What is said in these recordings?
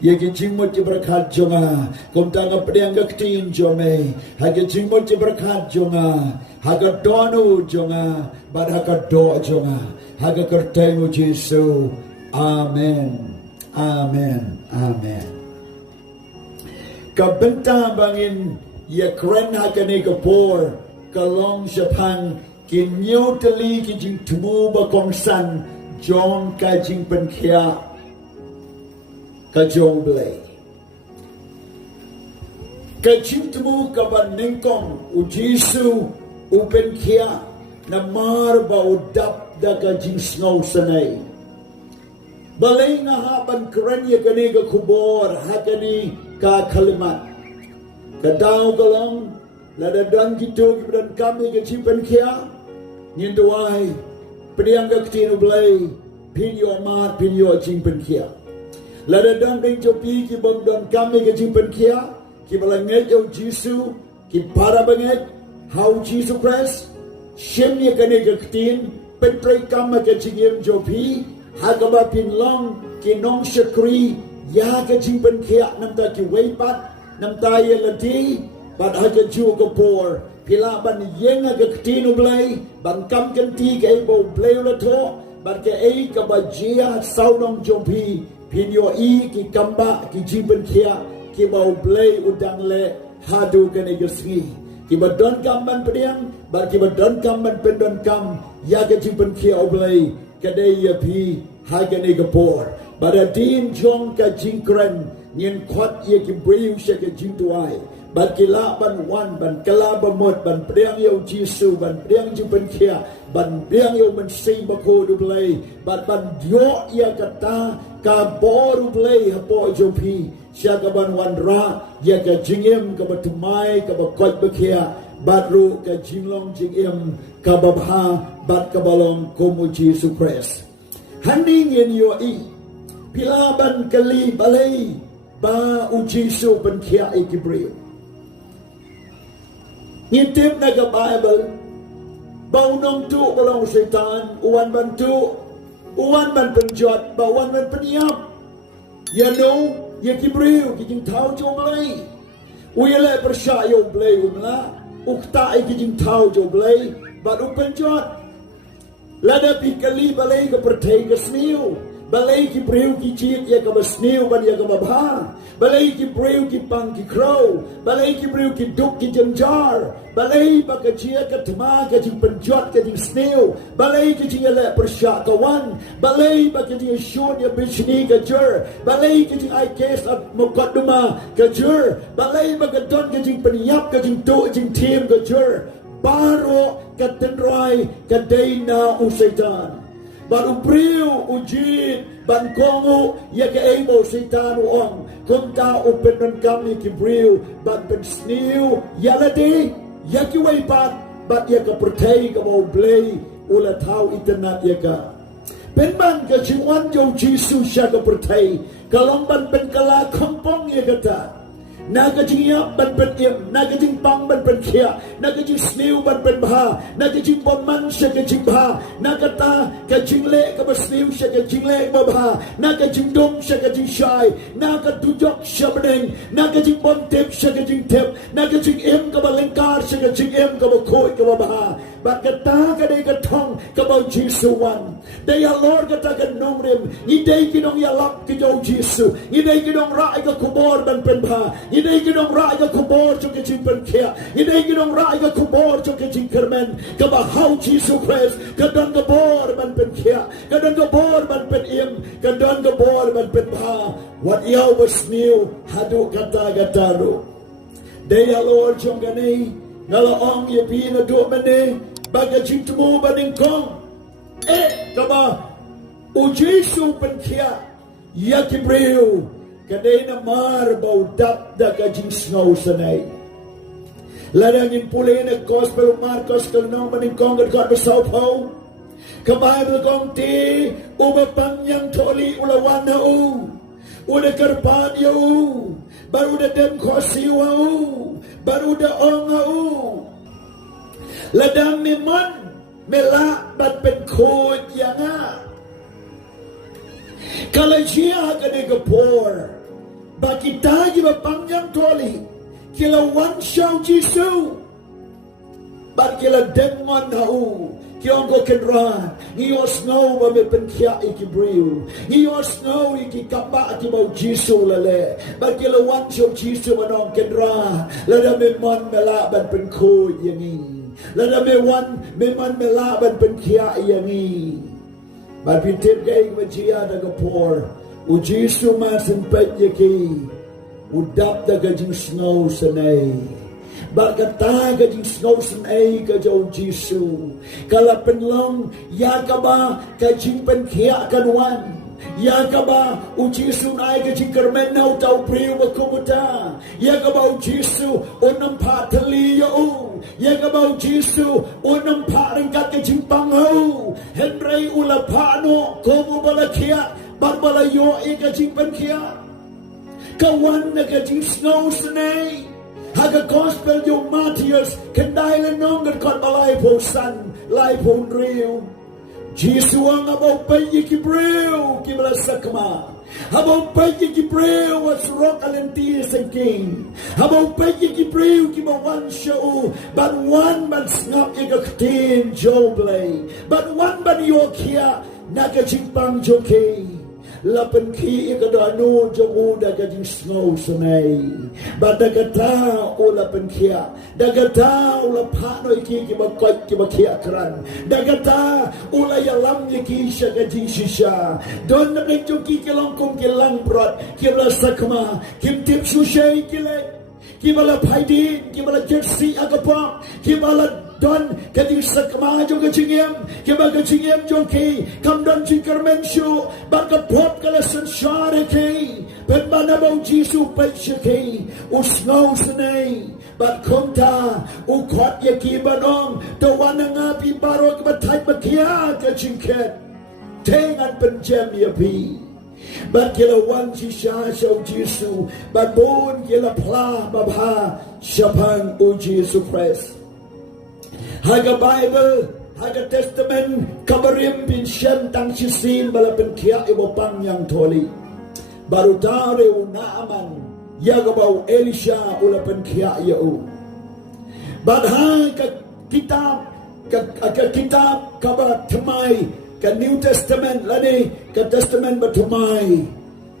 Ya ke jingmut je berkat jonga. Kom tanga pedang ke ketin jome. Hake jingmut je berkat jonga. Hake donu jonga. Bad hake do jonga. Hake kertemu Jesu. Amen. Amen. Amen. Kabenta bangin ya keren hake ni kapor. Kalong Japan. Hynñiew Tylli ki Jingthmu ba kongsan. Jong ka Jingpynkhiah. Ka Jong Blei. Ka Jingthmu ka ban ningkong u Jesu u Pynkhiah na mar ba u dap da ka Jingsnow sanay. Balay nga haban karanya kani ka kubor hakani ka kalimat. Kadaw ka lang ladadan gitu kibadan kami ka Jingpynkhiah ninduay pediang ka ketinu Blei pinyo amat pinyo Jingpynkhiah. Ladadang ding jopi ki bangdan kami ke Jingpynkhiah ki balangit yo Jesu ki para banget how Jesus Christ shemnya kane ke ketin petrai kama ke jingim jopi hagaba pin long ki nong shakri ya ke Jingpynkhiah namta ki weipat namta ye lati bad haga ju ko por pila ban yenga ke ketinu Blei ban kam kan ti ke bo Blei la tho bad ke ei ka ba jia saudong jopi Pinyo ki kamba ki Jingpynkhiah ki bau Blei udang le hadu kene gesri ki badon kamban pediang bar ki badon kamban pendon kam ya ke Jingpynkhiah Blei kadai ya pi hagane gapor bada din Jong ka Jingkren nyen khot ye ki briu she ke Jingtuai ban kila ban wan ban kala bamot ban pediang yo Jesu ban pediang Jingpynkhiah ban pediang yo men sei bako du Blei ban yo ya kata ka boru Blei hapo jopi siya ka ban wandra ya ka jingim ka batumai ka bakot bakia badru ka jinglong jingim ka babha bat ka balong komu Jesu Christ handing in yo i pilaban kali Blei ba u Jesu Pynkhiah ikibriu ngintip na ka Bible baunong tu balong setan uwan bantu uwan ban penjot bawan ban peniap ya no ya kibriu ki jing thau jo Blei uyele persaya Blei umla ukta ki jing thau jo Blei ba u penjot lada pikali Blei ka perthai ka sniu Blei ki briu ki chit ya ka basniu ban ya ka babha Blei ki briu ki pang ki crow Blei ki briu ki duk ki janjar Blei ba ka chia ka tma ka jing penjot ka jing sniu Blei ki jing le persya ka wan Blei ba ka jing shon ya bichni ka jur Blei ki jing ai case at mukaddama ka jur Blei ba ka don ka jing penyap ka jing tu jing tim ka jur baro ka tenroi ka deina u setan baru priu ujit ban kongu ya ke emo setan ong konta upen kami ki priu ban pen sniu ya ladi ya ki weipat bat ya ka pertai ka mau Blei ula tau internet ya ka pen ban ka chingwan jo Jesu sya ka pertai kalong ban pen kala kampong ya kata naga jingya ban pen im naga jing pang ban pen khia naga jing sniu ban pen bha naga jing boman sya ka jing bha naga ta ka jing le ka ba sniu sya ka jing le ba bha naga jing dom sya ka jing shai naga tujok sya beneng naga jing bom tep sya ka jing tep naga jing im ka ba lengkar sya ka jing im ka ba khoi ka ba bha ba ka ta ka de ka thong ka ba Jesu wan de ya Lord ka ta ka nong rem ni de ki nong ya lak ki jo Jesu ni de ki nong rai ka kubor ban pen bha Idai gidong rai ka kubor cho ke Jingpynkhiah. Idai gidong rai ka kubor cho ke Jingkermen. Ka bahau Jesu Christ. Ka don ka bor ban Pynkhiah. Ka don ka bor ban pen im. Ka don ka bor ban pen bha. What yaw was new. Hadu kata gataru. Daya Lord chong gani. Ngalaong ye pina do mene. Baga Jingthmu baning kong. Ka ba u Jesu Pynkhiah. Ya kibriu. Kadai na mar bau dap da ka Jingsnow sanay. Ladangin pulay na gospel Marcos kalnong maning kong God besaw po. Ka Bible kong ti umapang yang toli ulawan na u. Uda karpan ya u. Baru da dem kosi wa u. Baru da ong ha u. Ladang mimon mela bat pen kod yang ha. Kalau siya ka ni kapor. ba kita ki ba pangyang toli kila wan shau Jisu ba kila demon hau kiong ko kenra hios no ba me penkia ikibriu hios no ikikapa ki ba Jisu lale ba kila wan shau Jisu manong kenra lada me mon mela ban penko yangi lada me wan me man mela ban penkia yangi ba pitip kay majia daga por u Jisu masin penyeki udap daga jing snow sanay bakata ka jing snow sanay ka jaw Jisu kalapen lang yakaba ka Jingpynkhiah kanwan yakaba u Jisu na ka jing karmen na utaw priyo makumuta yakaba u Jisu unang patali yo yakaba u Jisu unang paringkat ka Jingpynkhiah Henry ulapano komu balakia barbalayo ika Jingpynkhiah kawan na ka jing snow sanay haga gospel yung Matthias kendai lenong kan balay po san lai po rio Jisu ang abaw payi kibreo kibala sakma abaw payi kibreo at surok alenti sa king abaw payi kibreo kimawan siya but one man snap ikaktin Joe Blei but one man yokia nakajipang joke lapan ki ikadano Jong daga jing snow sanay badagata o lapan kia dagata o lapano iki kimakot kimakia kran dagata o layalam yaki siya ka jing shisha don na medyo kikilang kong kilang brot kibla sakma kimtip sushay kilay kibala paidin kibala jersey agapang kibala don kadi sakma jo kachingem kiba kachingem jo ki kam don chikarmen shu baka pop kala sanshare ki pen banabo Jisu pechki usno snei bat komta u khot yaki banong to wananga pi barok batai bakia kachingket tengan penjem yapi bat kila wan shisha shau Jisu bat bon kila pla babha shapan u Jisu Christ haga Bible haga Testament kabarim bin shem tang shisin bala penkia ibo pang yang toli baru tare unaaman yaga bau Elisha ula penkia yau badha ka kitab kabar temai ka New Testament lani ka Testament batumai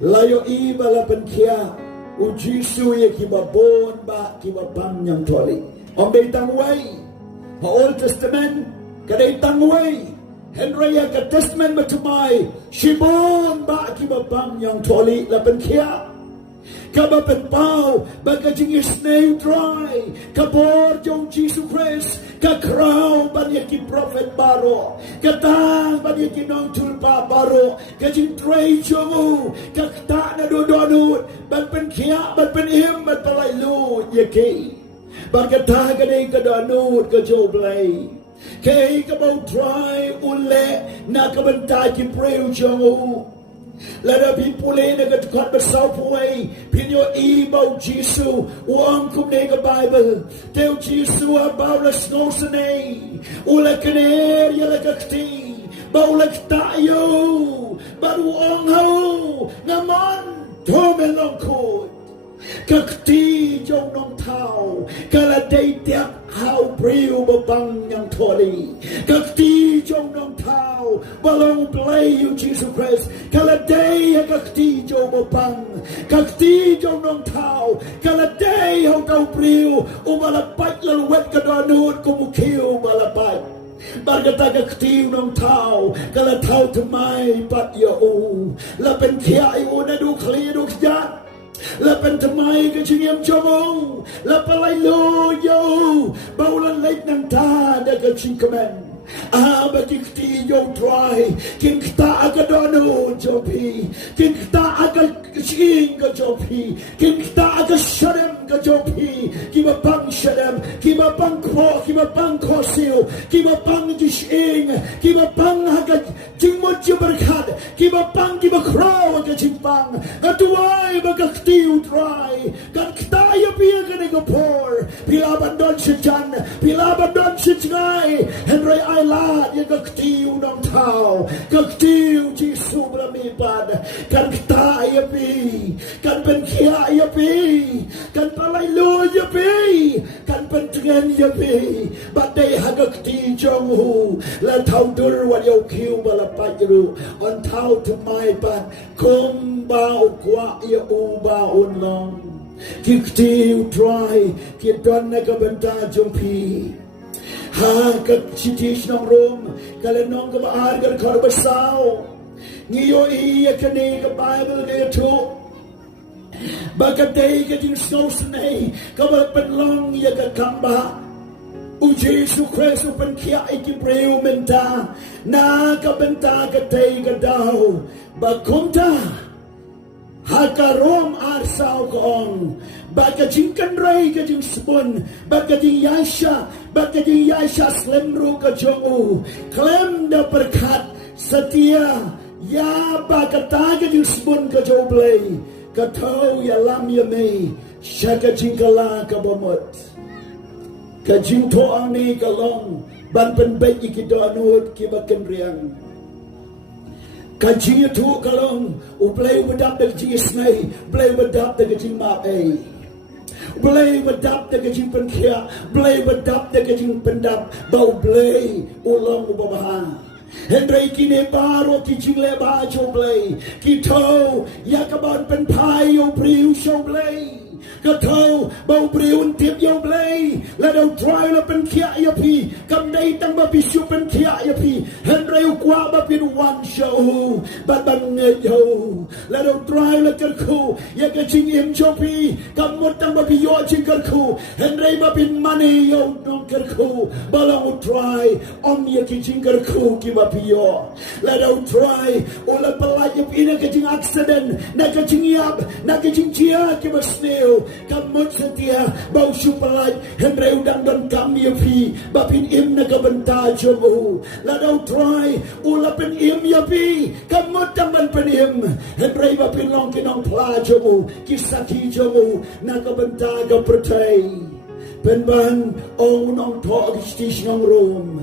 layo i bala penkia u Jisu ye kibabon ba kibapang yang toli ombe tangwai Old Testament kadai tangway Henry ka Testament matumay Shimon ba kibabang yang toli lapan kia kabapen pau baka jing snake dry kabor Jong Jesus Christ ka crow banya ki prophet baro katang banya ki nong tulpa baro ka jing tray jomu ka ta na do ban pen kia ban pen him ban palai lu yaki Barkata kadai kadanud ka Joe Blei kay kabaw try ule na kabantay ki preo Jong lada pipule na katukot basaw puway pinyo ibaw Jisu uang kumne ka Bible teo Jisu abaw na snow sanay ula kaner yala kakti baulag tayo baru ang hao naman tomelong ko kakti Jong nong tao kaladay tiap hao priu babang yang toli kakti Jong nong tao balong Blei you Jesus Christ kaladay kakti Jong babang kakti Jong nong tao kaladay hao tao priu umalapat lalwet kadanud kumukiw malapat Barkata kakti nong tao kala tao tumay pat yao lapen kia iwo na du kli du kjat lapan temai ke cingem Jong lapalai lo yo baulan lait nang ta da ke cingkemen bagi kti yo try king ta aga dono jopi king ta aga cing ke jopi king ta aga shadem ke jopi kiba bang shadem kiba bang kosil kiba bang jishing kiba bang aga jingmot berkat kiba bang kiba crow aga jingpang atuai baga kti try kan kta ya pia ka negapor Pila bandon sejan, pila bandon sejai. Henry Island yang ketiu nong tau, ketiu Jisu bermipan. Kan kita ya pi, kan Pengkhiah ya pi, kan palai lu ya pi, kan pentengan ya pi. Badai haga keti Jong la tau dur wat yo kiu balapai ru on tau temai pan kum bau kwa ya u bau long. Kikti try kidon na kabenta jumpi ha ka chitish nong room kalenong ka baar ka korbasao ngiyo iya kani ka Bible ka to bagaday ka jing snowsnay ka penlong ya ka kamba u Jesu Christ Pengkhiah ikibreu menta na ka benta ka tay ka daw bakumta Hakarom arsau kong baka jingkan ray ka jing spun baka jing Yasha slemru ka Jong klem da berkat setia ya baka taga jing spun ka Blei ka tau ya lam ya me syaka jingkala ka bomot ka jing toang ni ka long ban pen baik ki do anut ki baken riang Kajing tu kalong, Blei bedap dengan jing snai, Blei bedap dengan jing maai, Blei bedap dengan Jingpynkhiah, Blei bedap dengan jing pendap, bau Blei ulang ubaha. Hendrai kini baru ki jing le bajo Blei, kita ya kaban penpai yo priu show Blei. Katau bau briun tip yo Blei la dau try la Pengkhiah ya pi kam dai tang ba pi su Pengkhiah ya pi Henry kwa ba pin one show ba ban nge yo la dau try la ker khu ya ka ching im cho pi kam mot tang ba pi yo ching ker khu Henry ba pin money yo dong ker khu ba la try om ya ki ching ker khu ki ba pi yo la dau try o la pala ya pi na ka ching accident na ka ching yap na ka ching chia ki ba snail Kamut setia bau supalai Henry udang dan kami ya pi bapin im na kabenta Jong la dau try ula pen im ya pi kamut taman pen im Henry bapin long kinong pla Jong kisaki Jong na kabenta ka pertai pen ban ong nong to kistis nong rom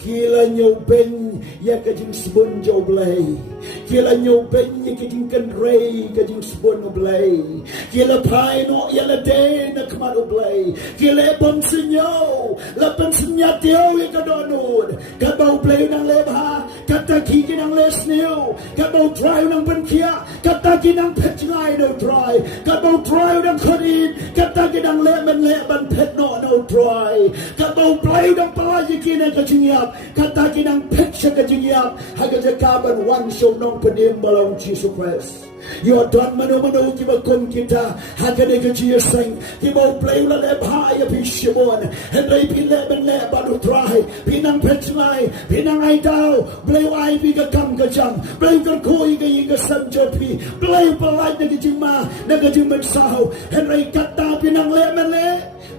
kila nyoben ya kajing sebun jo Blei kila nyoben ya kajing kenrei kajing sebun Blei kila pai no ya la de na kmat Blei kila bom senyo la pen senya teo ya kadonud ka bau Blei nang lebha kata ki nang lesneu ka bau try nang Pengkhiah kata ki nang pet ngai no try ka bau try nang khodin kata ki nang le men le ban pet no try ka bau Blei nang pala ki nang kajing kata kinang picture ka jingyap haga jakaban one show nong pedim balong Jesus Christ yo don manu ki bakum kita haga de ka jiseng ki bau Blei la le bhaya pi shibon Henry pi le ben le banu try pinang petnai pinang ai dau Blei ai pi ka kam ka jam Blei ka koi ka yin ka san jo pi Blei palai de jingma na ka jingmen sao Henry kata pinang le men le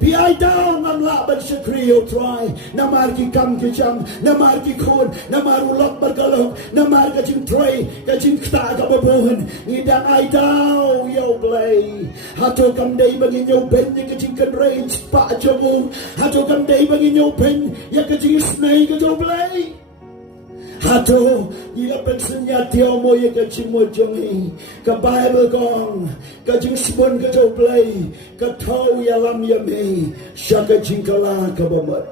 pi ai dau ngam la ban shakrio try na mar ki kam ki jam na mar ki khon na mar ulok barkalok na mar ka jing tray ka jing kta ka babohan ni dang ai dau yo Blei hato kam dei bagi yo ben ni ka jing kan range pa Jong hato kam dei bagi yo ben ya ka jing snai ka jo Blei hato ila pensenya tio mo ye ka jing mo Jong ka Bible gong ka jing spon ka jo Blei ka thau ya lam ya me shaka jing kala ka bamat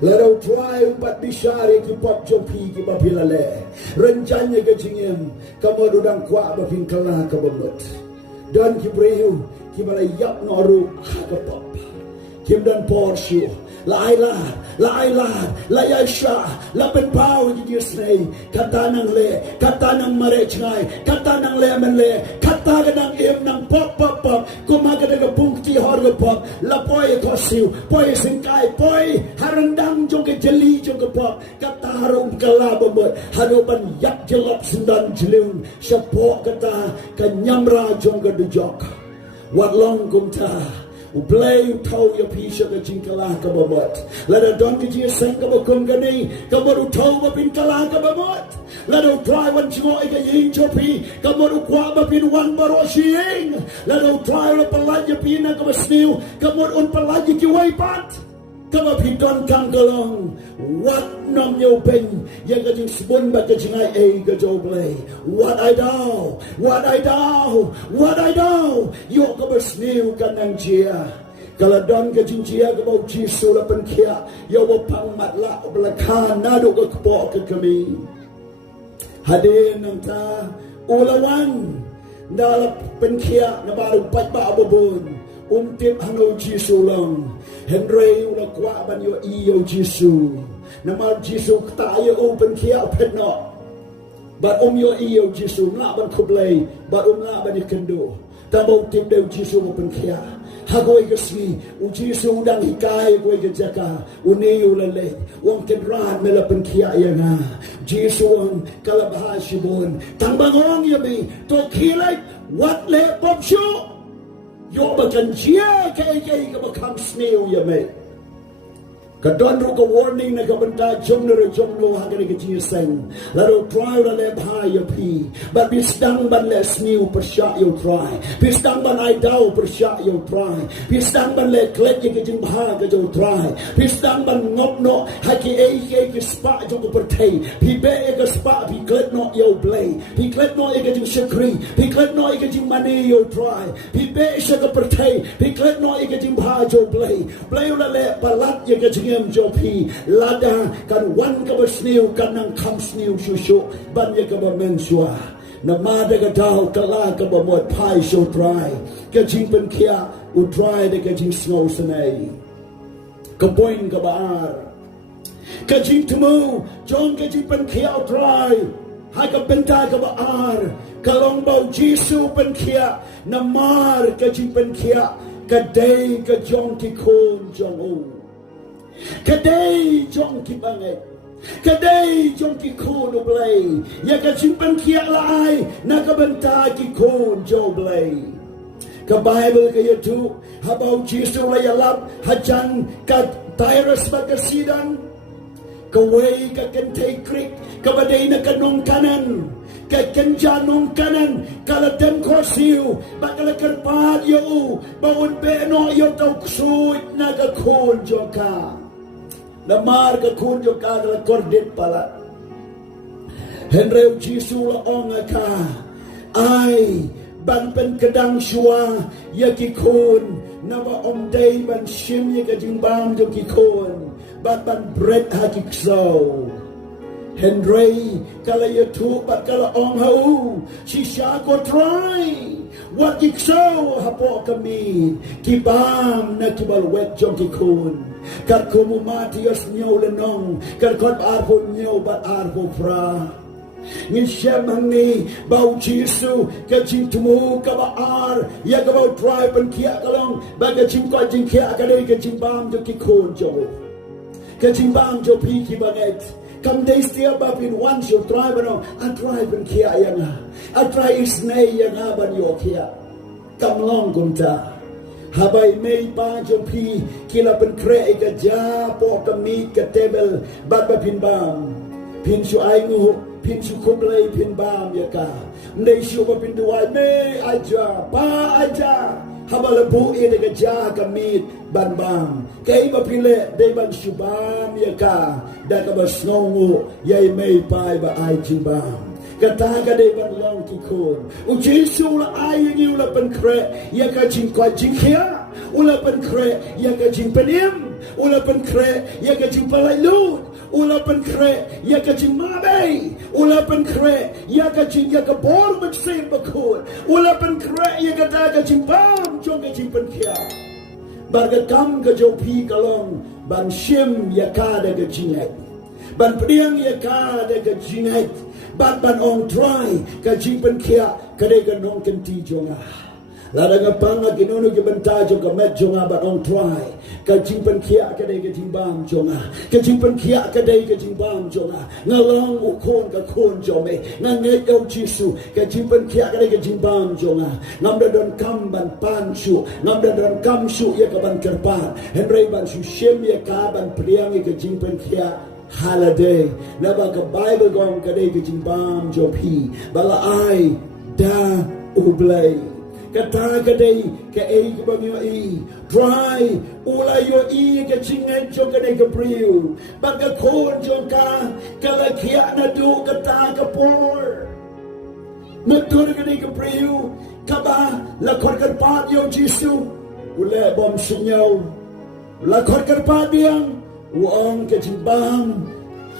let out try but be shari ki pop jopi ki bapilale renjanya ke jingem kamu dudang kwa bapin kala ka bamat dan ki breu ki bala yap noru ka pop kim dan porsche la Yasha la pen pau di Disney kata nang le kata nang mare chngai kata nang le men le kata nang em nang pop kumaga daga bungti hor ga pop la poi ko siu poi singkai poi harandang jong ke jeli jong ke pop kata harum kala bomot haruban yak jelop sendan jeliun sepok kata kanyamra jong ke dujok wat long kumta Blei tau ya pisha ka jingkala ka babot. Lada don ki ji sen ka bakum gani ka baru tau ba pin kala ka babot. la do try wan chingo ika yin chopi kamot ukwa ba pin wan baro shing la do try la palaj pin na ka sniu kamot un palaj ki wai pat kama pidon kang kalong what nom yo pen yang ka jing spun ba ka jingai e ka jo Blei what I do yo ka ba sniu ka nang jia kalau don ke jinjia ke bau jisu la penkia yo bo pang mat la belakhan na do ke po ke kami hadin nang ta ulawan dal penkia na baru pat ba abon tip hanu jisu long henry ula kwa ban yo iyo jisu na mal jisu ta yo penkia pet no but yo iyo jisu la ban Blei but la ban kendo ta bau tip de jisu bo penkia hagoi kasi ujisu dang hikai goi ke jaka uni ulale wong kedran mela Jingpynkhiah yana jisu wong kalabha shibon tangbangong yabi to kilai what le pop show yo bakan jia kai ka bakam sneu yame kadon ru ka warning na ka banta Jong no hagani ke jiseng laro try la le bha ya pi but bisdang ban le sneu persha yo try bisdang ban ai dau persha yo try bisdang ban le klet ke jing bha ka jo try bisdang ban ngop no haki e ke spa jo ko perthei pi be ke spa pi klet no yo Blei pi klet no e ke jing shakri pi klet no e ke jing mani yo try pi be she ka perthei pi klet no e ke jing bha jo Blei la le palat ye ke Jopi lada kan wan ka basniu kan nang kam sniu shushu ban ye ka ba mensua na ma de ka dau ka la ka ba mot pai show try ka Jingpynkhiah u try de ka jing snow sanai ka point ka ba ar ka Jingthmu Jong ka Jingpynkhiah try ha ka benta ka ba ar ka long bau jisu Pynkhiah na mar ka Jingpynkhiah ka dei ka Jong ki khon Jong kadai Jong ki banget kadai Jong ki khon Blei ya ka Jingpynkhiah lai na ka benta ki khon jo Blei ka Bible ka yatu habau jisu la yalap hajan ka Tyrus ba ka sidan ka way ka kentay creek ka baday na kanong kanan ka kenja nong kanan kala dem korsiu ba kala karpad yo baun beno yo tau ksut na ka khon jo ka Lamar ka kunjo ka la kordit pala henreu jisu la onga ka ai ban pen kedang shua ya ki kun na ba om day ban shim ya ka jingbam jo ki kun ban bread ha ki kso henrei kala ya tu bat kala ong hau shisha ko try what ki kso hapo kami ki bam na ki bal wet jo ki kun kat kumu mati yos nyaw lenong kat kot arpo nyaw bat arpo pra ngin syamang ni bau jisu ka Jingthmu ka ba ar ya ka bau try Pynkhiah kalong ba ka Jingpynkhiah ka dei ka jingbam jo ki khon jo ka jingbam jo pi ki banget kam dei stia ba pin one jo try bano a try Pynkhiah yang a try isnei yang ban yo kia kam long kunta habai mei ba jom pi kila pen kre ka ja po ka mi ka table ba pin bam pin su ai ngu pin su ko Blei pin bam ya ka nei su ba pin duai me aja pa aja habala bu e ka ja ka mi ban bam kai ba pile de ban su bam ya ka da ka ba snongu yai mei pai ba ai jin bam kata ka de ban long ki kon u jisu la ai ngiu la pen kre ya ka Jingpynkhiah ula pen kre ya ka Jingpynkhiah ula pen kre ya ka Jingpynkhiah ula pen kre ya ka Jingmabe ula pen kre ya ka ya ka bor mat sem ba kon ula pen kre ya ka da ka Jingbam Jong ka Jingpynkhiah barga kam ka jo pi kalong ban shim ya ka da ka Jinget ban priang ya ka da ka Jinget ban ong try ka Jingpynkhiah ka de ka nong kenti jonga lada nga panga ginono ki banta jo ka met jonga ban ong try ka Jingpynkhiah ka de ka jingbam jonga ka Jingpynkhiah ka de ka jingbam jonga nga long u kon ka kon jome nga ngai au jisu ka Jingpynkhiah ka de ka jingbam jonga ngam da don kam ban pan shu ngam da don kam shu ya ka ban kerpan henrei ban shu shem ya ka ban priang ka Jingpynkhiah holiday. Laba ka Bible gong kaday ka jimbam jo pi. Bala ai da Blei. Kata kaday ka ay ka bang yo i. Dry ula yo i ka jingan jo kaday ka priu. Baga kon jo ka kalakia na do kata ka por. Matur kaday ka priu. Kaba lakon karpat yo Jisu. Ula bom sinyaw. Lakon karpat yang uang ka jimbam.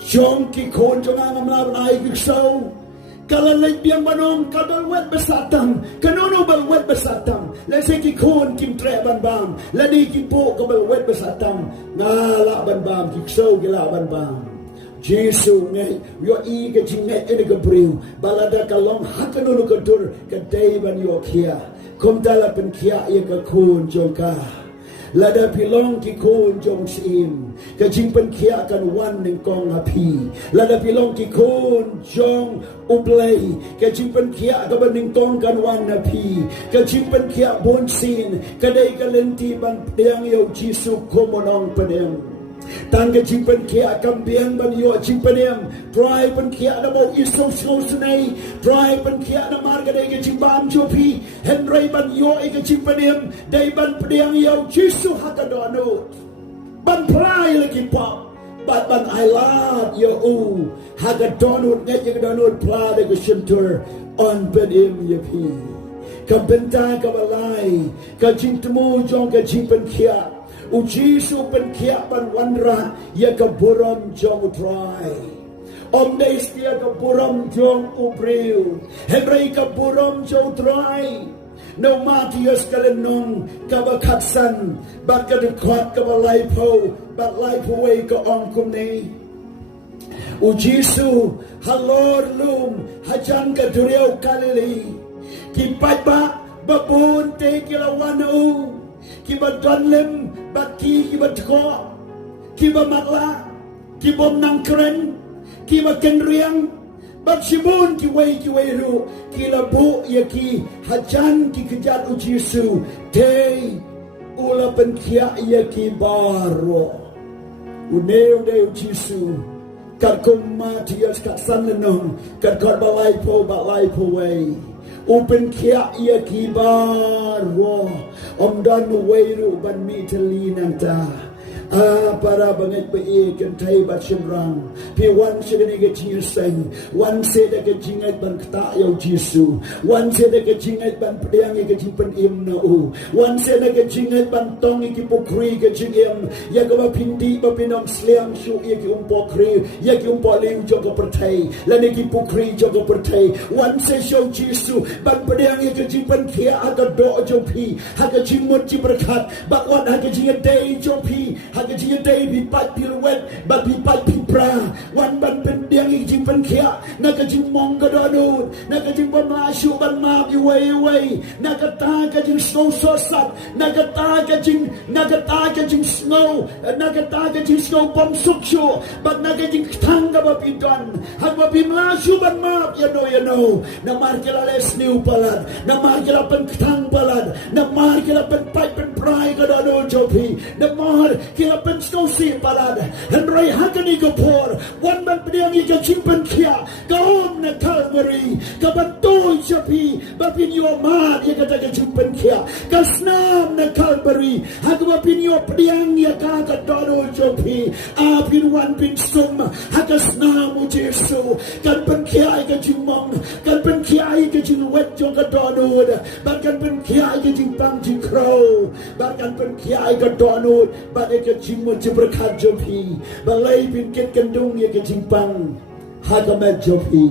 Jong ki kon jo nga ngamlaban ay kiksaw. Kalalay biyang manong kabalwet besatam, kanono balwet besatam, lese ki kon kim tre ban bam, ladi ki po kabalwet besatam, ngala ban bam, kiksaw gila ban bam. Jesu ngay, yo i ka jinget ini kabriw, balada kalong hakanono kadur, kaday ban yo kia, kumdala pen kia iya ka kon jong ka. Lada pilong ki kon jong sim ka Jingpynkhiah kan wan ning kong api. Lada pilong ki kon jong Blei ka Jingpynkhiah ka baning kong kan wan api. Ka Jingpynkhiah bon sin kadai ka lenti ban tiang yo Jisu komonong penem. Tangga Jingpynkhiah kambiang ban yo Jingpynkhiah dry Pynkhiah na mo iso sunay dry Pynkhiah na marga dai ka Jingbam jopi Henry ban yo ka Jingpynkhiah dai ban pediang yo Jisu hakadono ban play lagi pop ban ailat yo hakadono net yo dono play ka shintur on bedim yapi ka benta ka balai ka Jingthmu Jong ka Jingpynkhiah Jisu Pynkhiah ban wanra ya ka buram jong try. Omnes dia ka buram jong ubriu. Hebrai ka buram jong try. No Matius kalenong ka bakatsan bat ka dekat ka balaipo bat laipo way ka ongkum ni. Jisu halor lum hajan ka duriau kalili. Kipat ba babun te kilawan kiba donlem baki kiba tko kiba matla kiba nangkren kiba kenriang bak sibun ki wei ru kila bu ya ki hajan ki kejat Jisu day ula Pynkhiah ya ki baro uneu de Jisu kat kumatias kat sanlenong kat kat balai po wei Pynkhiah ia kibar om dan weiru ban mi telinanta para banget pe kan tai bat simrang pi wan sedene ke jingseng wan sede ke jingat ban kta yo Jisu wan sede ke jingat ban pediang ke jimpen im no wan sede ke jingat ban tong ki pokri ke jingem ya ka pindi ba pinom sliam shu ye ki pokri ya ki liu jo ko pertai lane ki pokri jo ko pertai wan se show Jisu ban pediang ke Jingpynkhiah aga do jo pi aga jimot ji berkat ba wan aga jingat dei jo pi haka jinga day bi pat pilwet ba bi pat pipra wan ban pendiang i Jingpynkhiah naka jingmong ka donut naka jingpon masyu ban map i way naka ta ka jing snow sosat naka ta ka jing snow naka ta ka jing snow pom suksyo bat naka jing tang ka ba pidon hak ba bi masyu ban map you know na markila les new palad na markila pen tang palad na markila pen pat pen prai ka donut jopi na mar kila pen snow si palad Henry hakani ka por wan ban pediang i ka Jingpynkhiah ka om na Calvary ka bantoy jopi ba pin yo mat ya ka Jingpynkhiah ka snam na Calvary hak ba pin yo pediang ya ka donut jopi a pin wan pin sum hak snam Jisu kan Pynkhiah ka jingmong kan Pynkhiah ka jingwet jo ka donut ba kan Pynkhiah ka jingpang jingkro ba kan Pynkhiah ka donut ba ka jingmot ji berkat jopi balai bin kit kendung ya ka jingpang hak met jopi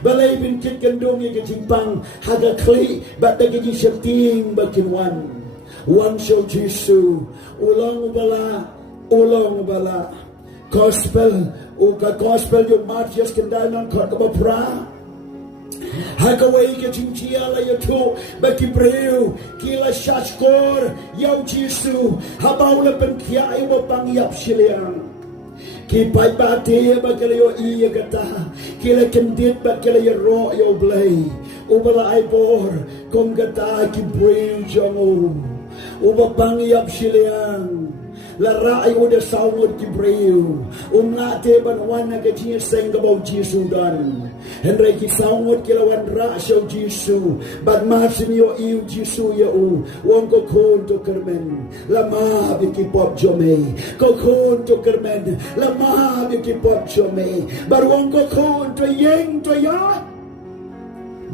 balai bin kit kendung ya ka jingpang hak kli ba ta ka jingting ba kinwan wan show Jisu ulong bala gospel gospel yung Matias kendal ng kakabapra hakaway ka jingchiala yato bakibreu kila shashkor yaw Jisu habaw na Pynkhiah ay mapangyap siliyang kipay bati bagalayo iya gata kila kendit bagalayo ro yaw Blei ubala ay bor kong gata kibreu Jong ubapangyap siliyang la rai udah saungut ki breu la te ban wan ga ji seng ga bau Jesu dan henry ki saungut ki lawan ra show Jesu but ma sim yo iu Jesu ya u wong ko kon to kermen la ma bi ki pop jome ko kon to kermen la ma bi ki pop jome but wong ko kon to yeng to ya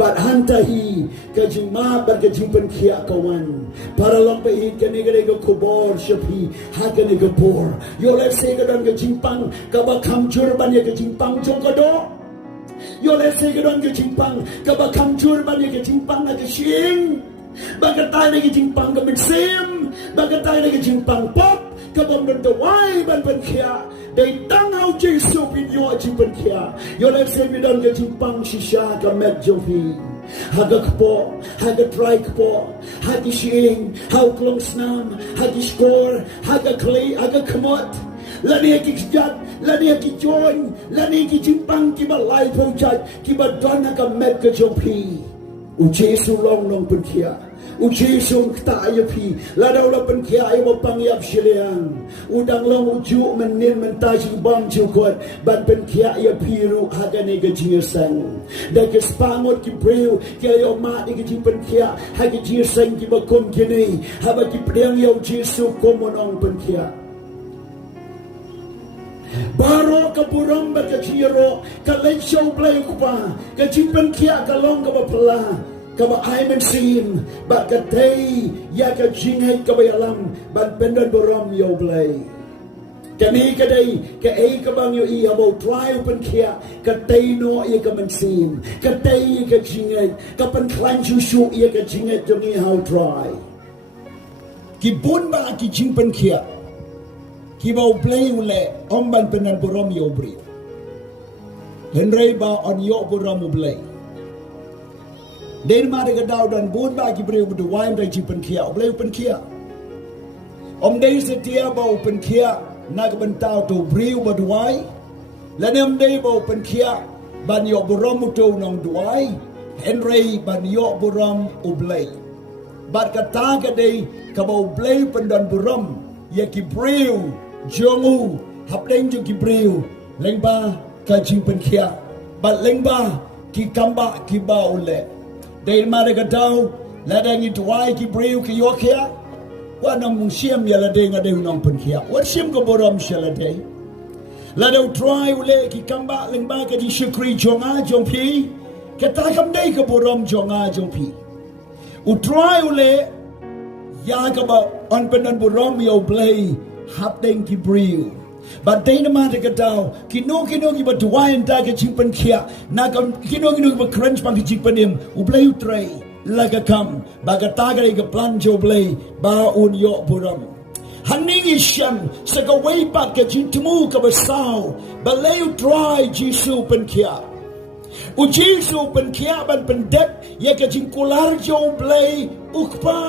but hantahi ka jingma bar ka Jingpynkhiah kawan para long pa hit ka nigre ka kubor shapi ha ka nigre por yo let's say ka dan ka Jingpang ka ba kam jurban ya ka Jingpang jong ka do yo let's say ka dan ka Jingpang ka ba kam jurban ya ka Jingpang na ka shing ba ka tay na ka Jingpang ka sim ba ka tay na ka Jingpang pop ka bom dan to wai ban Pynkhia they tang out Jesu pin yo Jingpynkhiah yo let's say ka dan ka Jingpang shisha ka met jopi haga kpo haga try kpo hagi shing how close nam hagi score haga clay haga kamot lani ki jat lani ki join lani ki Jingpang ki ba life ho chat ki ba dona ka met ka jopi u Jesu long long Pynkhia u Jesu kta ya pi la daw la Pynkhia ay mo pangyap silang udang long uju menin mentaj bang jukot ban Pynkhia ya piru haga ne ga jirsang da ke spangot ki breu ke yo ma de ki Pynkhia haga jirsang ki ba kom kini haba ki priang yo Jesu komonong Pynkhia baro ka buram ba ka jiro ka len show Blei ko pa ka Jingpynkhiah ka long ka ba pala kaba aiman sim ba ka tay ya ka jingay ka bayalam ban pendan borom yo Blei kami ka day ka ay ka bang yo iya mo try Pynkhia ka tay no iya ka man sim ka tay ka jingay ka pan klan shushu iya ka jingay jong i how try ki bun ba ki Jingpynkhiah ki ba Blei ule om ban pendan borom yo bri henry ba on yo borom Blei đến mà cái đào đàn bốn ba cái bêu được wine đây chỉ Pynkhia Blei Pynkhia ông đây sẽ tia bầu Pynkhia na cái bên tàu tàu bêu bờ wine là nem đây bầu Pynkhia ban yo borom tu nong wine henry ban yo borom Blei bat kata cái đây cái bầu Blei pendan borom ya cái bêu Jong hấp đánh cho cái bêu leng ba cái Jingpynkhiah bat leng ba cái kamba cái bao lệ day mare ka daw la da ngi tuai ki breu ki yokia wa nang mung siam ya la de nga de nong Pynkhia wa sim ko borom shela de la do try ule ki kamba leng ba ka di shukri jonga jong pi ka ta kam dei ko borom jonga jong pi u try ule ya ka ba on penan borom yo Blei hap deng ki breu but day na mare ka daw kino ki ba tuai ta ka Jingpynkhiah na kam kino ki ba crunch pang ki Jingpanim u Blei utray laga kam baga tagay ka plan jo Blei ba un yo borom Hynñiew sham sa ka way back ka Jingthmu ka basaw Blei utray Jesu Pynkhia u Jesu Pynkhia ban pendep ya ka jingkular jo Blei ukpa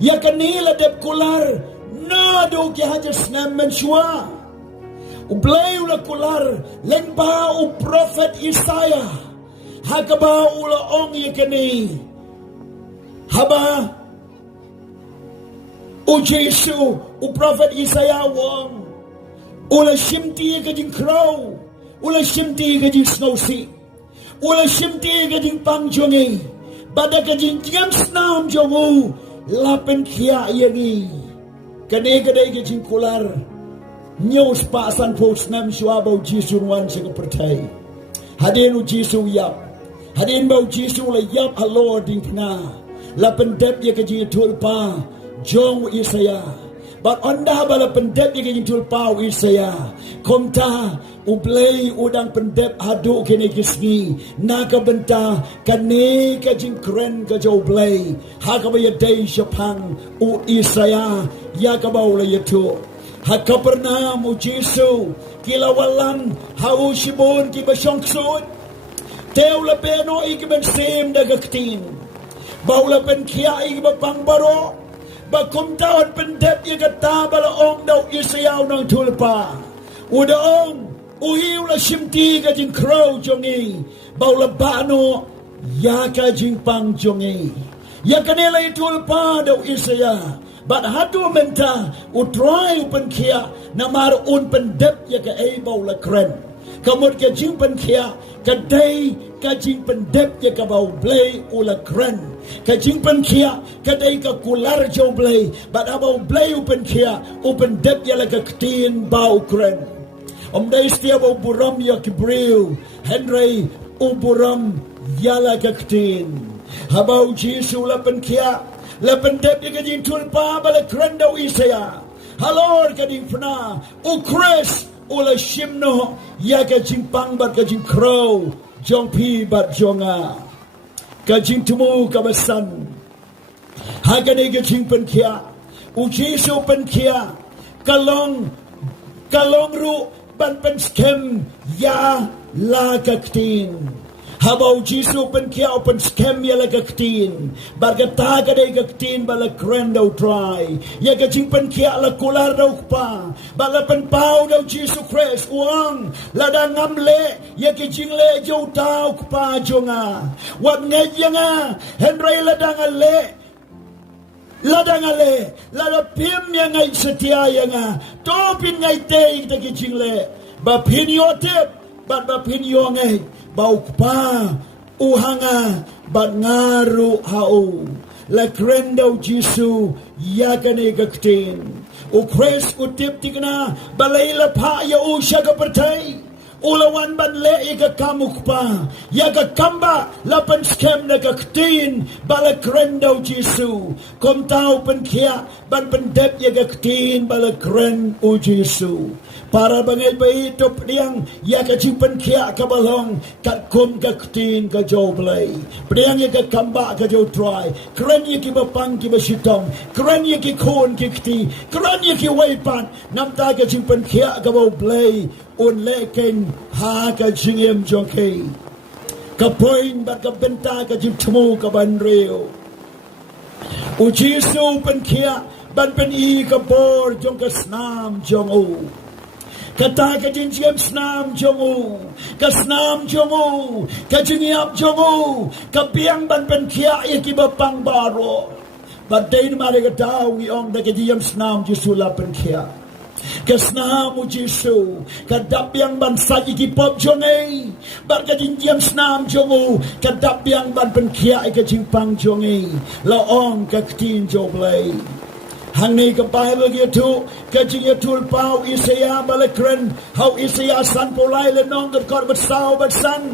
ya ka nila dep kular na do ki hajas nam menshua u Blei ula kular leng ba u prophet Isaiah hakaba ula ong yakani haba u Jesu u prophet Isaiah wong ula shimti ka jing crow ula shimti ka jing snow sea ula shimti ka jing pangjongi bada ka jing james nam jongu la Pynkhia yangi kane kadai ke jing kular news pa san post nam shwabo Jesu wan se ka pertai hadin u Jesu yap hadin bau Jesu la yap halo ding na la pendep ye ka jing tulpa Jong Isaiah but onda bala pendep ye ka jing tulpa Isaiah komta u Blei udang pendep hadu kene kisngi na ka benta kane ka jing kren ka jo Blei ha ka ba ye dei shapang u Isaiah ya ka ba ula yetu ha ka perna mu Jesu kilawalan hau shibon ki ba shongsud teu la beno ik ben sem daga ktin baula Pynkhia ik ba pangbaro ba kumtaon pendep ye kata bala ong daw Isayaw ng tulpa udaong uhiw la shimti ka jing crow jongi baula bano ya ka jing pang jongi ya kanila itulpa daw Isaya But hatu menta utrai Jingpynkhiah namar un pendep ya ka ebau la kren. Kamut ka Jingpynkhiah kadai ka Jingpendep ya ka bau Blei ula kren. Ka Jingpynkhiah kadai ka kular jo Blei. But abau Blei Jingpynkhiah upendep ya la ka ktin bau kren. Dai stia bau buram ya kibriu Henry uburam ya la ka ktin. Habau Jisu la Jingpynkhiah la pendep ya ka Jingtulpa bala kren dau Isaya. Halor ka Jingpynkhiah ukres ula shimno ya ka Jingpang bat ka Jingkrow Jong pi bat Jonga ka Jingthmu ka basan hagani ka Jingpynkhiah ujisu Jingpynkhiah kalong ru ban pen skem ya la ka ktin. Habau Jisu Jingpynkhiah open skem ya la ka ktin. Bargata ka day ka ktin bala kren daw try. Ya ka Jingpynkhiah la kular daw pa. Bala penpau daw Jisu Christ uang. Lada ngamle ya ki jingle jaw tau pa jonga. Wat ngaya nga Henry lada ngale. Lada pim ya ngay setia ya nga. Topin ngay tay ta ki jingle. Ba pin yo tip. Ba pin yo ngay. Bau pa uhanga bat ngaru hau la krendo Jisu ya kane gaktin u kres utip tigna balay la pa ya usya ka pertai ulawan ban le ka kamuk pa ya ka kamba lapan skem na gaktin bala krendo Jisu kom tau Jingpynkhiah ban pendep ya gaktin bala kren u Jisu. Para bangay ba ito priyang ya ka Jingpynkhiah ka balong kat kum ka ktin ka jo Blei. Priyang ya ka kamba ka jo try. Kren ya ki bapang ki basitong. Kren ya ki kun ki kti. Kren ya ki waipan. Namta ka Jingpynkhiah ka bau Blei. Un leken ha ka Jingim Jong kay. Ka poin bat ka benta ka Jingthmu ka banreo. Ujisu Jingpynkhiah ban pen I ka bor jong ka snam jong o. Kata ka Jingim snam jongu, ka snam jongu, ka Jingiap jongu, ka piang ban Jingpynkhiah ya ki bapang baro. Badai ni mari ka tau iong da ka Jingim snam Jisu la Jingpynkhiah. Ka snam Jisu, ka dapiang ban sa ki pop jongai, bar ka Jingim snam jongu, ka dapiang ban Jingpynkhiah ka Jingpang jongai, laong ka ktin jo Blei. Hang ni ka Bible gitu ka Jingtul pau Isaya balakren how Isaya san polai le nong ka kor bersau bersan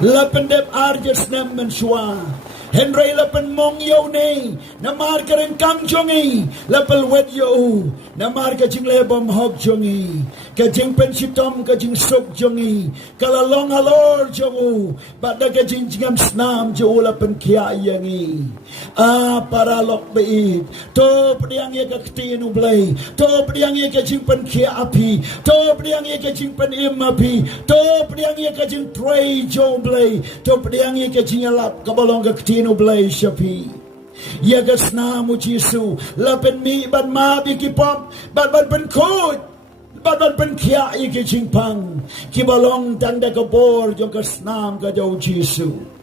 la pendep arjes nem mensua Henry la pen mong yo ni namar ka ren kang jongi la pel wet yo namar ka jingle bom hok jongi ka jing pen sitom ka jing sok jongi kala long alor jongu bada ka jingam snam jo la pen kia yangi para lok beid to priang ye ka ktinu Blei to priang ye ka Jingpynkhiah api to priang ye ka Jingpen im api to priang ye ka jing tray jo Blei to priang ye ka jingalap ka balong ka ktinu Blei shapi ya ka snamu Jisu lapen mi ban ma bi ki pop ban pen kod ban Jingpynkhiah ye ka Jingpang ki balong tanda ka bor jo ka snam ka jo Jisu.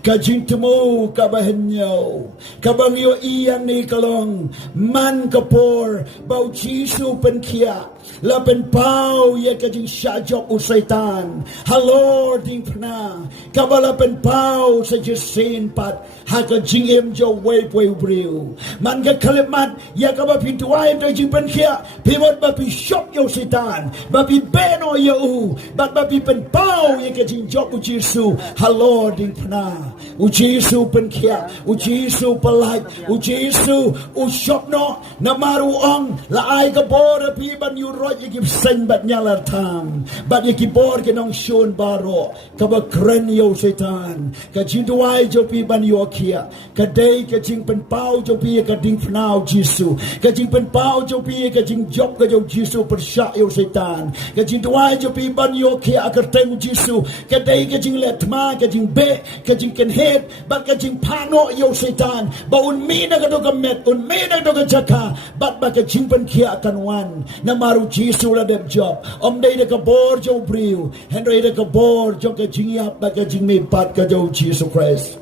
Ka Jingthmu ka Hynñiew ka bangyo iyan ni kalong man kapor bau Jisu Jingpynkhiah lapen pau ye ka jing syajok usaitan halor ding pna ka balapen pau sa jesin pat ha ka jingim jo wei briu man ka kalimat ya ka ba pintuai do Jingpynkhiah pimot ba pi shop yo saitan ba pi beno yo ba pi pen pau ye ka jing jok Jisu halor ding pna Jisu Jingpynkhiah Jisu palai Jisu shop no namaru ong la ai ka bor pi ban yu roi ikip sen bat nyalar tam bat ikip bor ke nong shon baro ka ba kren yo setan ka jinduai jo pi ban yo kia ka dei ka jing pen pau jo pi ka ding pnau Jisu ka jing pen pau jo pi ka jing job ka jo Jisu persya yo setan ka jinduai jo pi ban yo kia ka teng Jisu ka dei ka jing letma ka jing be ka jing ken head bat ka jing pano yo setan ba un mi na ka do ka met un mi na do ka jaka bat ba ka Jingpynkhiah kan wan na maru Jisu la dep job dei da ka bor jo briu Henry da ka bor jo ka jingiap ba ka jing mi pat ka jo Jisu Christ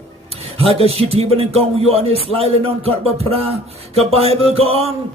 Haga shiti ban kong yo anis laila non kot ba pra ka Bible kong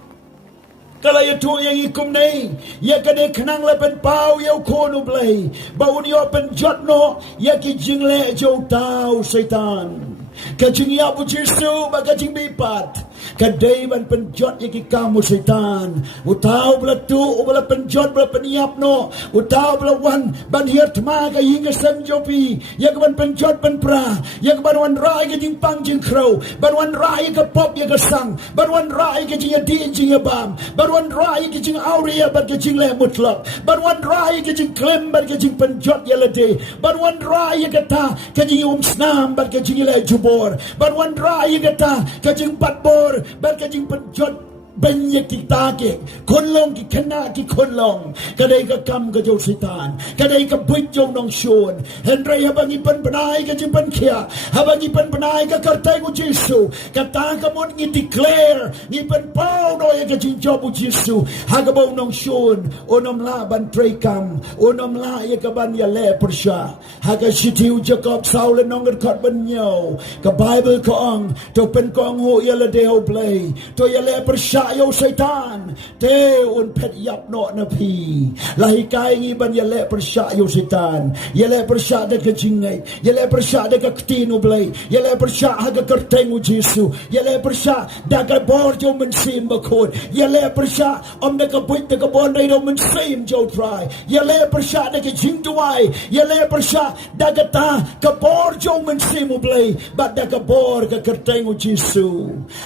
kalaya tu yang ikum nei ya kane khnang la pen pau yo konu blei baun yo pen jot no ya ki jingle jo tau Satan ka jing ya bu Jesu ba ka jing bipat ka day ban penjot ya ki kamu Satan utau bla tu bla penjot bla peniap no utau bla wan ban hier tma ka hinga sem jopi ya ka ban penjot ban pra ya ka ban wan rai ka jing pang jing crow ban wan rai ka pop ya ka sang ban wan rai ka jing di jing ya bam ban wan rai ka jing auria ban ka jing le mutlak ban wan rai ka jing klem ban ka jing penjot ya la de ban wan rai ka ta ka jing snam ban ka jing le jubor ban wan rai ka ta ka jing patbor ban ka jing penjot banyak kita ke konlong ki kena ki konlong kadai ka kam ka jo Satan kadai ka buit jo nong shon hendrai habangi pan benai ka Jingpynkhiah habangi pan benai ka kartai ku Jesu kata ka mon ngi declare ni pan pau no ya ka jing job Jesu hagabo nong shon onom la ban trei kam onom la ya ka ban ya le persha haga shitiu Jacob Saul nong ka ban nyo ka Bible ko ong to pen kong ho ya le deo Blei to ya le persha yo Satan te un pet yap no na pi lahi kai ngi ban ya le persha yo Satan ya le persha de ka jingai ya le persha de ka ktinu Blei ya le persha ha ka kertengu Jesu ya le persha da ka bor jo men sim ba khon ya le persha om de ka buit de ka bon dai do men sim jo try ya le persha de ka jing tuai ya le persha da ka ta ka bor jo men sim Blei ba da ka bor ka kertengu Jesu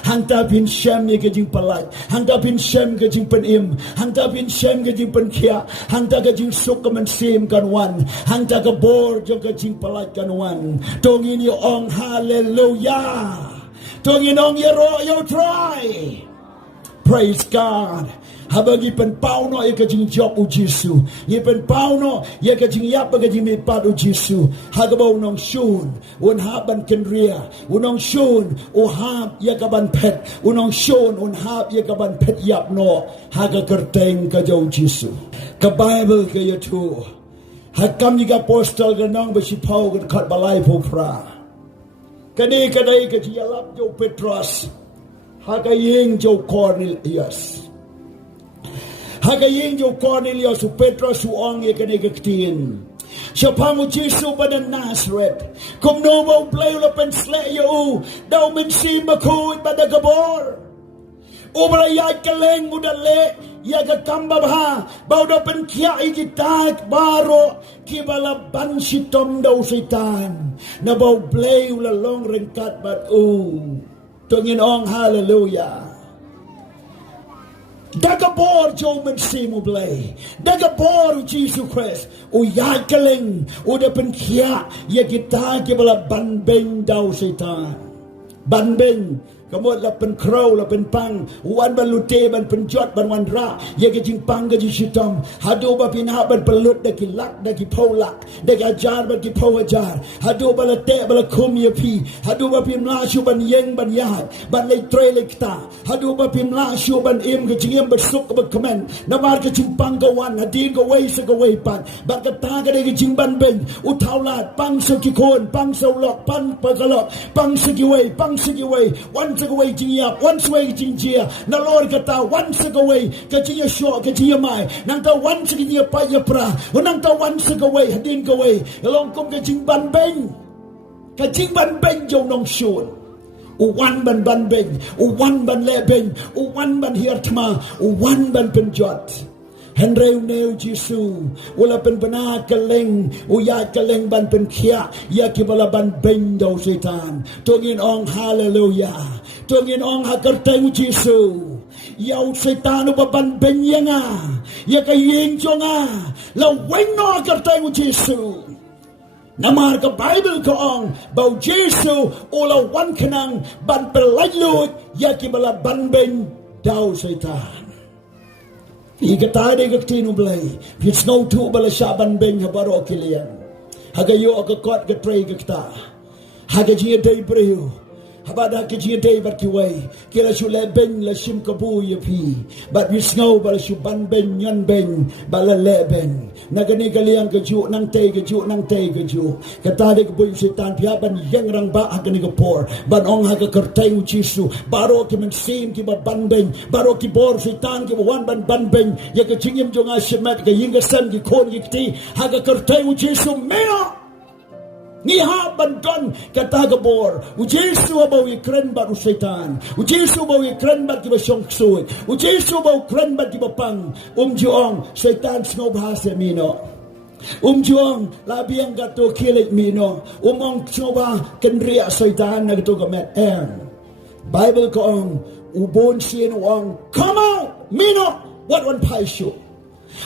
hang ta bin shem ye ka jing palai hang ta bin shem ka jing pen im hang ta bin shem ka Jingpynkhiah hang ta ka jing suk ka men sim kan wan hang ta ka bor jo ka jing palai kan wan tong in yo ong hallelujah tong in ong ye ro yo try praise God habagi pen pau no ye ka jing job u Jesu ye pen pau no ye ka jing yap ka jing me pat u Jesu hagabo nong shun un haban ken ria unong shun o hab ye ka ban pet unong shun un hab ye ka ban pet yap no haga kerteng ka jo Jesu ka Bible ka ye tu hakam ni ka postal ka nong ba si pau ka khat balai pho pra kadai kadai ka ji yalap jo Petros haga yeng jo Cornelius hagayeng jo Cornelius su Petrus su ong ye kane kaktin siya pangu Jesu ba na Nazareth kung no mo Blei lo pensle yo daw min si makuit ba na gabor umalayag kaleng mo dali ya ka kamba ba baw daw penkia ikitak baro kibalaban si tom daw Satan na baw Blei ulalong ringkat bat tungin ong hallelujah Dagabor jo men simu Blei Dagabor Jesus Christ o yakaling o da penkia ya kita ke bala banbeng daw Satan banbeng kamot la pen crow la pen pang wan ban lute ban penjot ban wan ra ye ke jing pang ke jitom hadu ba pin ha ban pelut da ki lak da ki polak da ki ajar ban ki po ajar hadu ba la te ba la kum ye pi hadu ba pin la shu ban yeng ban yat ban le tre le kta hadu ba pin la shu ban im ke jing ban suk ba komen na mar ke jing pang ka wan hadin ko wei se ko wei pan ban ka ta ka de ke jing ban ben u thaulat pang se ki kon pang so lok pan pa ka lok pang se ki wei once away jingya once away jingjia na Lord kata once away ka jingya sho ka jingya mai nang ta once jingya pa ya pra nang ta once away hadin ka way long kom ka jing ban ben jo nong shon u wan ban ben u wan ban le ben u wan ban hier tma u wan ban penjot Henreu neu Jesu wala pen bana kaleng uya kaleng ban pen khia ya ki bala ban ben do Satan tongin ong hallelujah tongin ong hakartai Jesu yau Satan ba ban ben yanga ya ka yeng jonga la wenno hakartai Jesu namar ka Bible ko ong bau Jesu ola wan kanang ban pelayut ya ki bala ban ben do Satan Ika de kaktinu Blei Pits no tu bala shaban ben habaro kilian Haga yo aga kot ka trey kakta Haga jiya day breu habada ke ji day bat ki way kila shu le ben la shim kabu ye pi bat wi snow bal shu ban ben yan ben bal le ben nagani galiang ke ju nang te ke ju nang te ke ju kata de bu setan pia ban yang rang ba agani ke por ban ong ha ke kertai u jisu baro ki men sim ki ba ban ben baro ki bor setan ki wan ban ben ye ke chingim jonga shemat ke yinga san ki kon ki ti ha ke kertai u jisu meo ni ha ban don kata ke bor u jisu ba wi kren ba u setan u jisu ba wi kren ba ki ba shong su u jisu ba kren ba ki ba pang jong setan snow ba se mino Jong labiang gato kilit mino ong choba kenria setan na gato gamet Bible ko ang ubon sin wang come out mino what one pai shu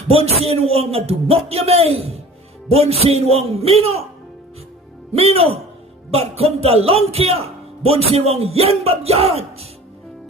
bon sin wang adu mok yame bon sin wang mino but kom ta long kia bon sin wang yen bat yaj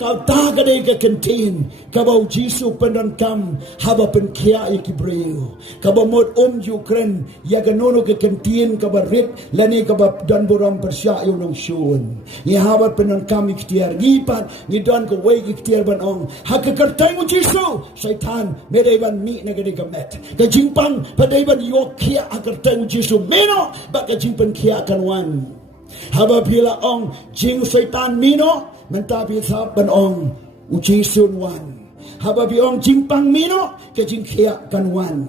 kau taga de ke kentin kabau jisu pendan kam haba pen kia ikibreu kabau mod Ukraine ya ganono ke kentin kabarit lani kabab dan boram persya yo nong shun ni haba pendan kam iktiar gipat ni don ko way iktiar ban ong hakakartai mu jisu syaitan medai ban mi na gade gamet ka jingpang padai ban yo kia akartai mu jisu meno ba ka Jingpynkhiah kan wan haba pila ong jing syaitan mino mentapi sab ban ong uji sun wan haba bi ong Jingpang mino ke Jingpynkhiah kan wan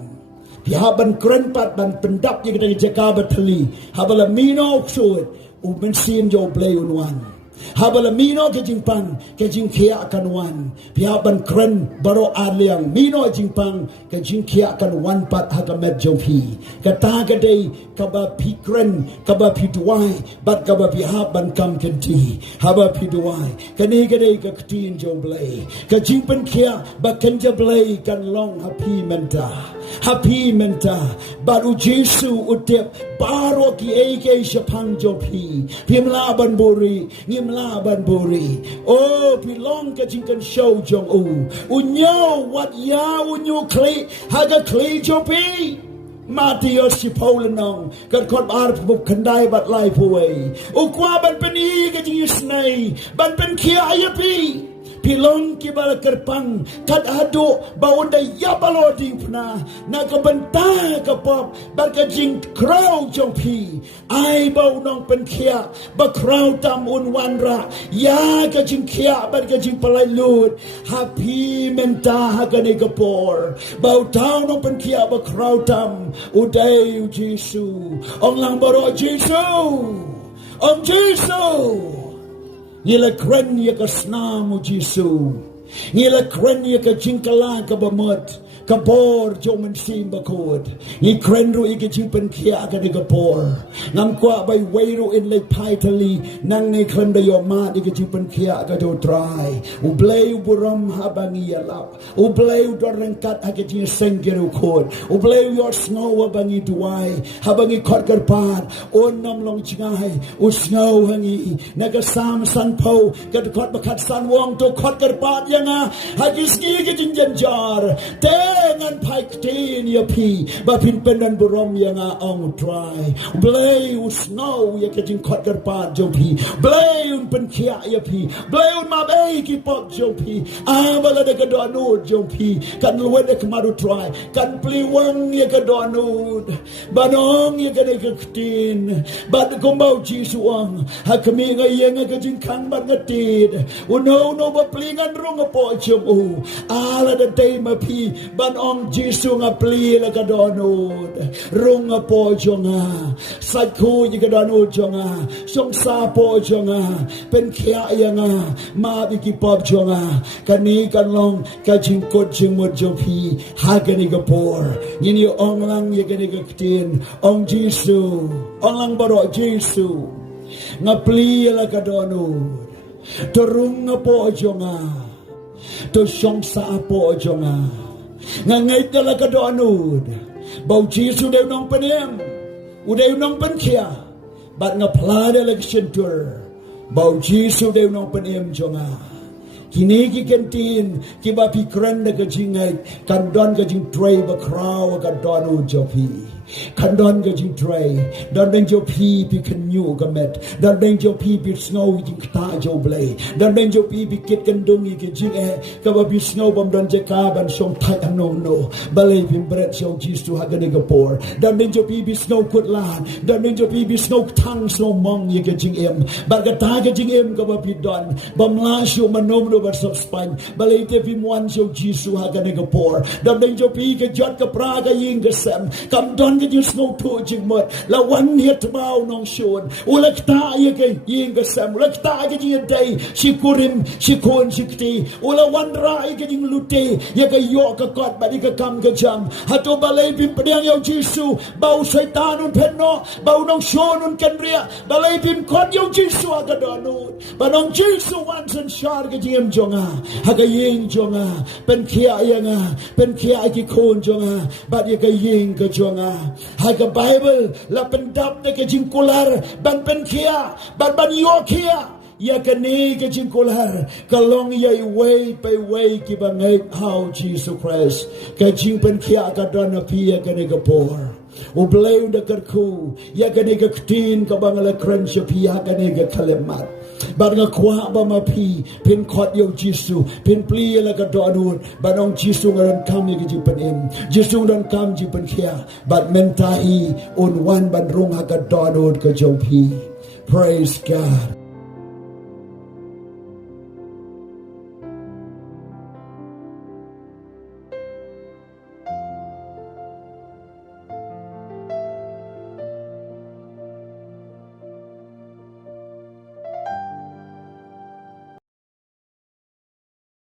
pihaban kren pat ban pendap ye kedai jaka batali haba la mino sud u men sim jo Blei un wan haba la mino ke Jingpynkhiah kan wan pihaban kren baro aliang mino Jingpang ke Jingpynkhiah kan wan pat hagamet jo pi kata kedai kaba pikren kaba piduai bat kaba pihaban kam kenti haba piduai kani kedai ke ktin jo Blei ke Jingpynkhiah ba kenja Blei kan long happy menta baru Jesu utip baro ki eke shapang jo pi pimla ban buri oh pilong ke jingkan show jong unyo what ya unyo klei haga klei jo pi mati yo si paulenong kan kon ar buk kandai bat lai puwei ukwa ban peni ke jingisnai ban pen kia ayapi pilong ki bala kerpang kad ado baunda ya balo ding pna na ka banta ka pop bar ka jing crow jong pi ai bau nong pen kia ba crow tam un wanra ya ka jing kia bar ka jing palai lut happy menta ha ka ne ka por bau tau nong pen kia ba crow tam udai Jesu ong lang baro Jesu ong Jesu Nila kren ya ka snamu Jesu. Nila kren ya ka jingkala ka bamot. Kabor jo men sim bakod. Ni kren ru ike Jingpynkhiah ka de kabor. Ngam kwa bay wayro in lake Tylli nang ni kren da yo ma ike Jingpynkhiah ka do try. U Blei buram habangi yalap. U Blei dorengkat ake jing senggeru kod. U Blei yor snow habangi duai. Habangi kot kerpat. O nam long chingai. U snow hangi. Naga sam san po. Kat kot bakat san wong to kot kerpat yanga. Hagis ni ike jingjan jar. Ngan pai ktin ya pi ba pin penan borom yang ong try Blei snow ya ke jing kot kerpat jo pi Blei pen kia ya pi Blei ma bei ki pop jo pi bala de kadonu jo pi kan luwe de kemaru try kan pli wang ya kadonu banong ya ke ktin ba de kombau Jesu ang ha kami ngayeng ke jing kang ban ngatid no ba plingan rong po jo ala de day ma pi ban ong Jesu nga pli la kadonod rung po jonga sadku yi kadonod jonga song sa po jonga pen kia nga ma bi ki pop jonga kani kan long ka jingkot jingmod jopi ha gani gapor yini ong lang yi gani gaktin ong Jesu ong lang baro Jesu nga pli la kadonod to rung po jonga to song sa po jonga ngay talaga doanod bau Jesu daw nong panem uday nong Jingpynkhiah bat nga plada legsentur bau Jesu daw nong panem jonga kini kikentin kiba pikran na kajingay kandon kajing tray ba kraw ka doanod jopi คันดอนก็จิงไตรดอนเดงเจ้าพีปีขันยูก็เม็ดดอนเดงเจ้าพีปีสโนจิงตาเจ้าเบลยดอนเดงเจ้าพีปีกิดกันดุงอีกจิงก็ว่าปีสโนบอมดอนเจกาบันชงไทยอันโนโนเบลยพิมเบรดเจ้าจีสุฮักกันเกปอร์ดอนเดงเจ้าพีปีสโนกุดลานดอนเดงเจ้าพีปีสโนทังสโนมองอีกจิงบัดกตาก็จิงก็ว่าปีดอนบอมลาชูมันโนมโนบัดสับสปันเบลยเทพิมวันเจ้าจีสุฮักกันเกปอร์ดอนเดงเจ้าพีก็จอดกับปราก็ยิงก็เซมคำดอนก็ยิงสโนทูจิงหมดแล้ววันเฮ็ดเบาน้องชวนอุลักตายังไงยิงก็เซมอุลักตาก็ยิงได้ชิคุริมชิโคนชิกตีอุลวันรายก็ยิงลุตียังไงโยกก็กอดบัดก็กำก็จำฮัตโตบาเลพิมเปรียงเยาจิสุเบาไซตานุนเพนโนเบาน้องชวนนุนกันเรียบาเลพิมกอดเยาจิสุก็ดอนูนบาน้องจิสุวันสันชาร์ก็ยิงจงฮักก็ยิงจงเป็นเขียยังเป็นเขียกิโคนจงบัดยังไงยิงก็จงฮักก็ไบเบิลและเป็นดับในกจิงกุลาร์บันเป็นเขียบันโยเขียยากันนี้กจิงกุลาร์ก็ลองยัยเวไปเวกิบังเฮกเฮาจีสุคริสกจิงเป็นเขียก็ดอนพียกันเอกปอร์อุเบลวเดกคูยากันเอกตีนก็บังเลครันชพียกันเอกคาเลมัดบัดงขวาบามาพีเป็นขอดเยาจิสุเป็นปลีแล้วก็ดอนูนบัดน้องจิสุงรันคำยังจิเป็นจิสุงรันคำจิเป็นเขียบัดเมนตาอีอุนวันบัดรุงฮักดอนูนก็จงพี Praise God